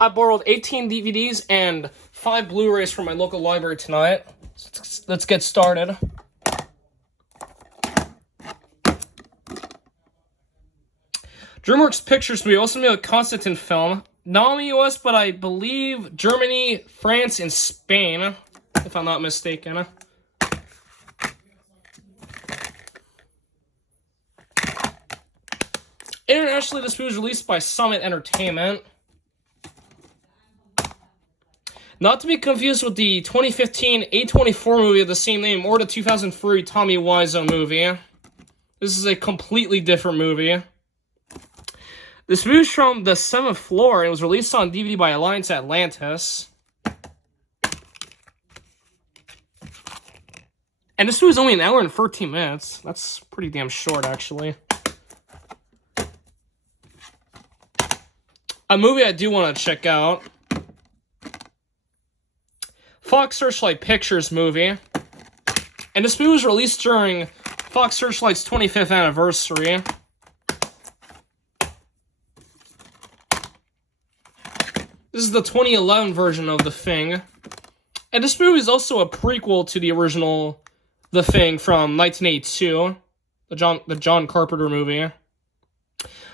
I borrowed 18 DVDs and 5 Blu-rays from my local library tonight. Let's get started. DreamWorks Pictures movie also made a Constantine film. Not in the US, but I believe Germany, France, and Spain, if I'm not mistaken. Internationally, this movie was released by Summit Entertainment. Not to be confused with the 2015 A24 movie of the same name or the 2003 Tommy Wiseau movie. This is a completely different movie. This movie is from the 7th floor and was released on DVD by Alliance Atlantis. And this movie is only an hour and 13 minutes. That's pretty damn short, actually. A movie I do want to check out. Fox Searchlight Pictures movie. And this movie was released during Fox Searchlight's 25th anniversary. This is the 2011 version of The Thing. And this movie is also a prequel to the original The Thing from 1982. The John Carpenter movie.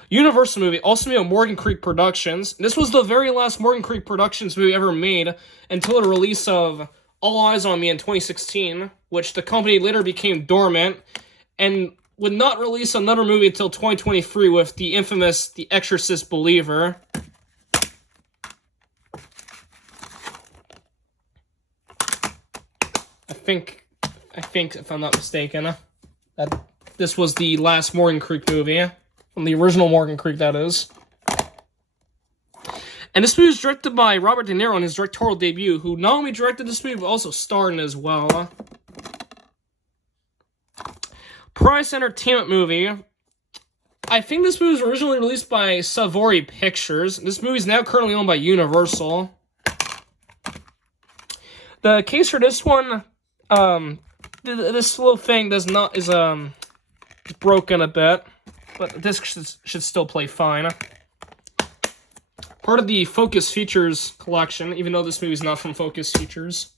Universal movie, also made by Morgan Creek Productions. This was the very last Morgan Creek Productions movie ever made until the release of All Eyes on Me in 2016, which the company later became dormant and would not release another movie until 2023 with the infamous The Exorcist Believer. I think, if I'm not mistaken, that this was the last Morgan Creek movie. From the original Morgan Creek, that is. And this movie was directed by Robert De Niro in his directorial debut, who not only directed this movie, but also starred in it as well. Price Entertainment movie. I think this movie was originally released by Savory Pictures. This movie is now currently owned by Universal. The case for this one, this little thing is broken a bit. But this should still play fine. Part of the Focus Features collection, even though this movie is not from Focus Features.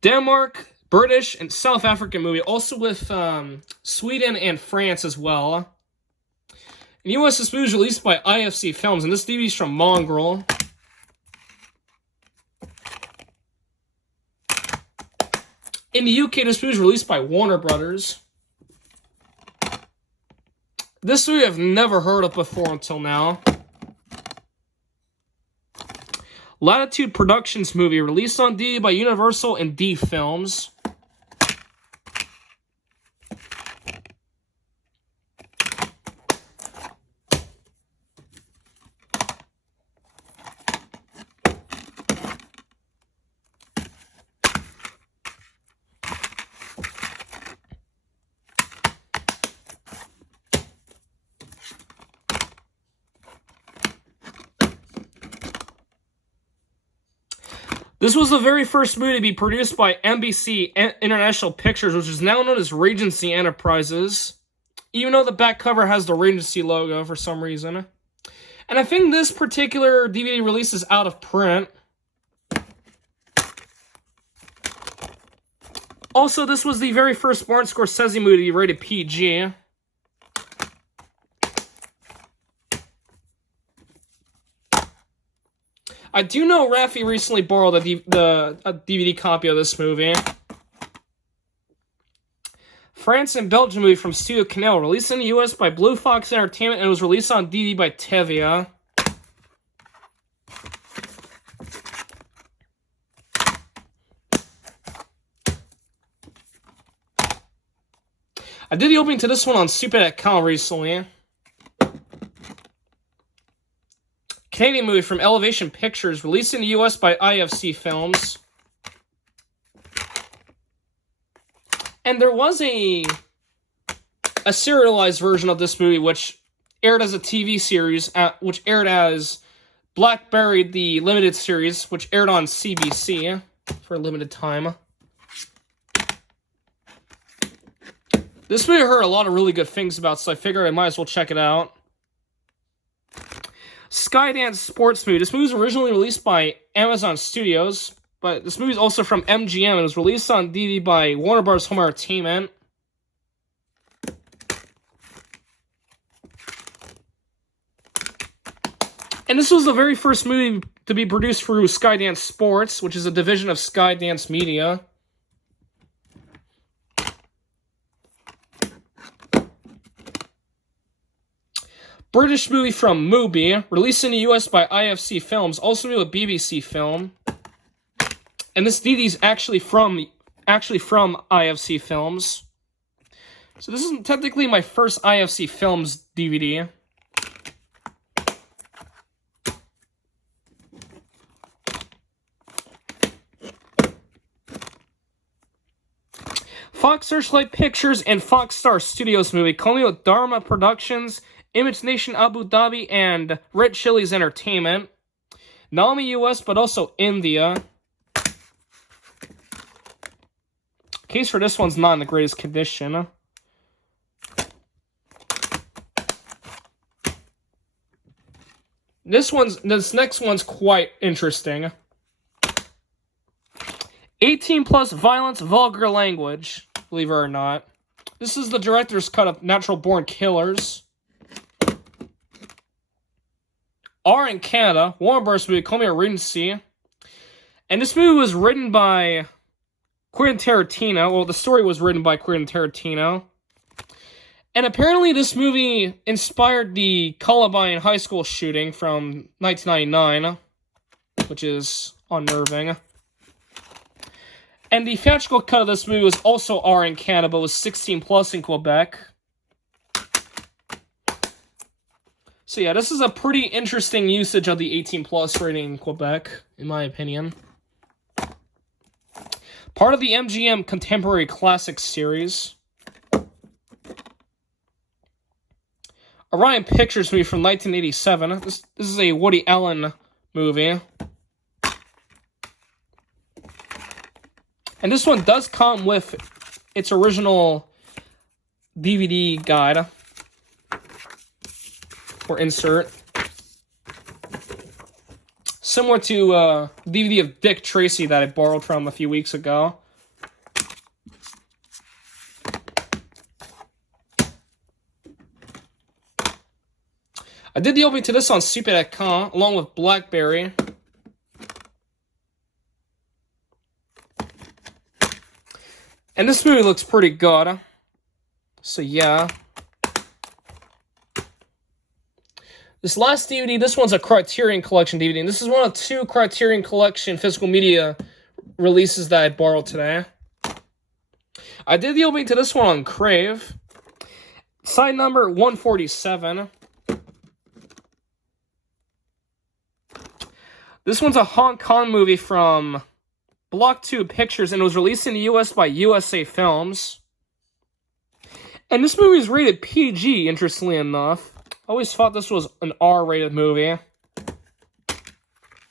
Denmark, British, and South African movie, also with Sweden and France as well. In the US, this movie was released by IFC Films, and this DVD is from Mongrel. In the UK, this movie was released by Warner Brothers. This movie I've never heard of before until now. Latitude Productions movie, released on DVD by Universal and D Films. This was the very first movie to be produced by NBC International Pictures, which is now known as Regency Enterprises, even though the back cover has the Regency logo for some reason. And I think this particular DVD release is out of print. Also, this was the very first Martin Scorsese movie to be rated PG. I do know Raffi recently borrowed a DVD copy of this movie. France and Belgium movie from Studio Canal, released in the US by Blue Fox Entertainment, and it was released on DVD by Tevia. I did the opening to this one on Stupid.com recently. Canadian movie from Elevation Pictures, released in the US by IFC Films. And there was a serialized version of this movie, which aired as a TV series, which aired as Blackberry, the limited series, which aired on CBC for a limited time. This movie I heard a lot of really good things about, so I figured I might as well check it out. Skydance sports movie. This movie was originally released by Amazon Studios, but this movie is also from MGM and was released on DVD by Warner Bros. Home Entertainment. And this was the very first movie to be produced through Skydance Sports, which is a division of Skydance Media. British movie from Mubi, released in the US by IFC Films, also made with BBC Film. And this DVD is actually from IFC Films. So this is technically my first IFC Films DVD. Fox Searchlight Pictures and Fox Star Studios movie, coming with Dharma Productions, Image Nation Abu Dhabi, and Red Chilies Entertainment. Not only US, but also India. Case for this one's not in the greatest condition. This next one's quite interesting. 18 plus violence, vulgar language, believe it or not. This is the director's cut of Natural Born Killers. R in Canada, Warner Bros. Movie, Call Me a Regency. And this movie was written by Quentin Tarantino. Well, the story was written by Quentin Tarantino. And apparently this movie inspired the Columbine High School shooting from 1999, which is unnerving. And the theatrical cut of this movie was also R in Canada, but was 16 plus in Quebec. So yeah, this is a pretty interesting usage of the 18 plus rating in Quebec, in my opinion. Part of the MGM Contemporary Classics series. Orion Pictures movie from 1987. This is a Woody Allen movie. And this one does come with its original DVD guide. Or insert. Similar to DVD of Dick Tracy that I borrowed from a few weeks ago. I did the opening to this on Super.com along with Blackberry. And this movie looks pretty good. So yeah. This last DVD, this one's a Criterion Collection DVD. And this is one of 2 Criterion Collection physical media releases that I borrowed today. I did the opening to this one on Crave. Side number 147. This one's a Hong Kong movie from Block 2 Pictures, and it was released in the US by USA Films. And this movie is rated PG, interestingly enough. I always thought this was an R-rated movie.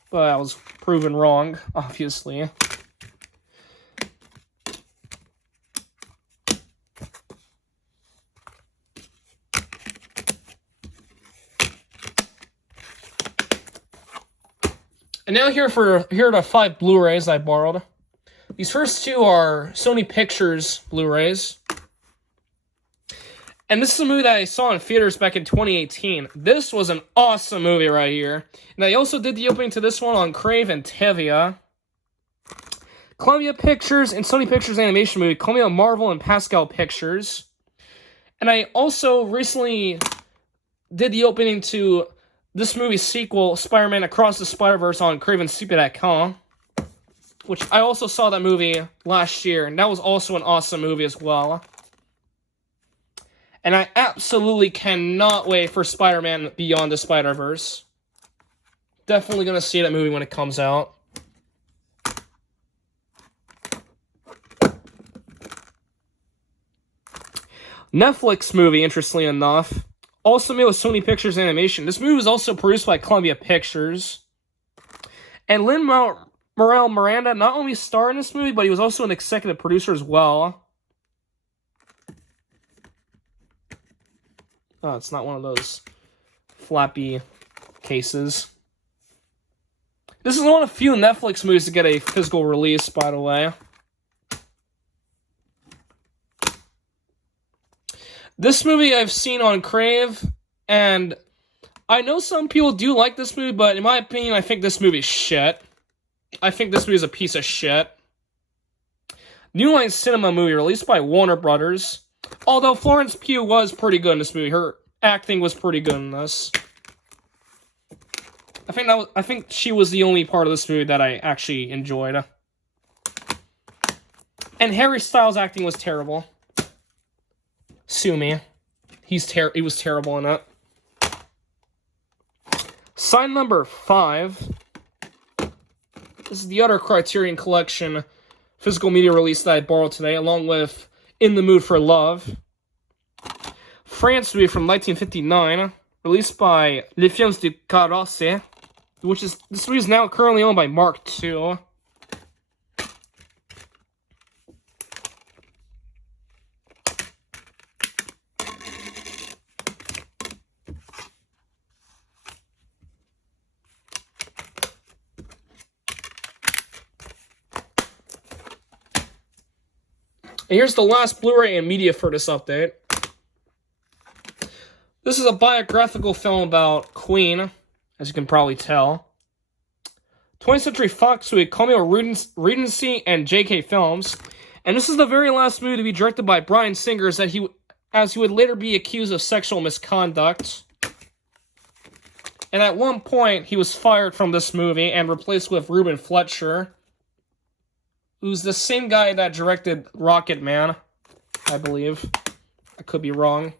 But I was proven wrong, obviously. And now here are the 5 Blu-rays I borrowed. These first 2 are Sony Pictures Blu-rays. And this is a movie that I saw in theaters back in 2018. This was an awesome movie right here. And I also did the opening to this one on Crave and Tevia. Columbia Pictures and Sony Pictures animation movie, Columbia, Marvel, and Pascal Pictures. And I also recently did the opening to this movie's sequel, Spider-Man Across the Spider-Verse, on CravenSuper.com, which I also saw that movie last year, and that was also an awesome movie as well. And I absolutely cannot wait for Spider-Man Beyond the Spider-Verse. Definitely going to see that movie when it comes out. Netflix movie, interestingly enough. Also made with Sony Pictures Animation. This movie was also produced by Columbia Pictures. And Lin-Manuel Miranda not only starred in this movie, but he was also an executive producer as well. Oh, it's not one of those flappy cases. This is one of the few Netflix movies to get a physical release, by the way. This movie I've seen on Crave, and I know some people do like this movie, but in my opinion, I think this movie's shit. I think this movie is a piece of shit. New Line Cinema movie released by Warner Brothers. Although Florence Pugh was pretty good in this movie. Her acting was pretty good in this. I think she was the only part of this movie that I actually enjoyed. And Harry Styles' acting was terrible. Sue me. He was terrible in it. Sign number 5. This is the other Criterion Collection physical media release that I borrowed today, along with In the Mood for Love. France movie from 1959, released by Les Films du Carrosse, this movie is now currently owned by Mark II. And here's the last Blu-ray and media for this update. This is a biographical film about Queen, as you can probably tell. 20th Century Fox with Cameo Regency and JK Films. And this is the very last movie to be directed by Bryan Singer, as he would later be accused of sexual misconduct. And at one point, he was fired from this movie and replaced with Ruben Fletcher, who's the same guy that directed Rocket Man, I believe. I could be wrong.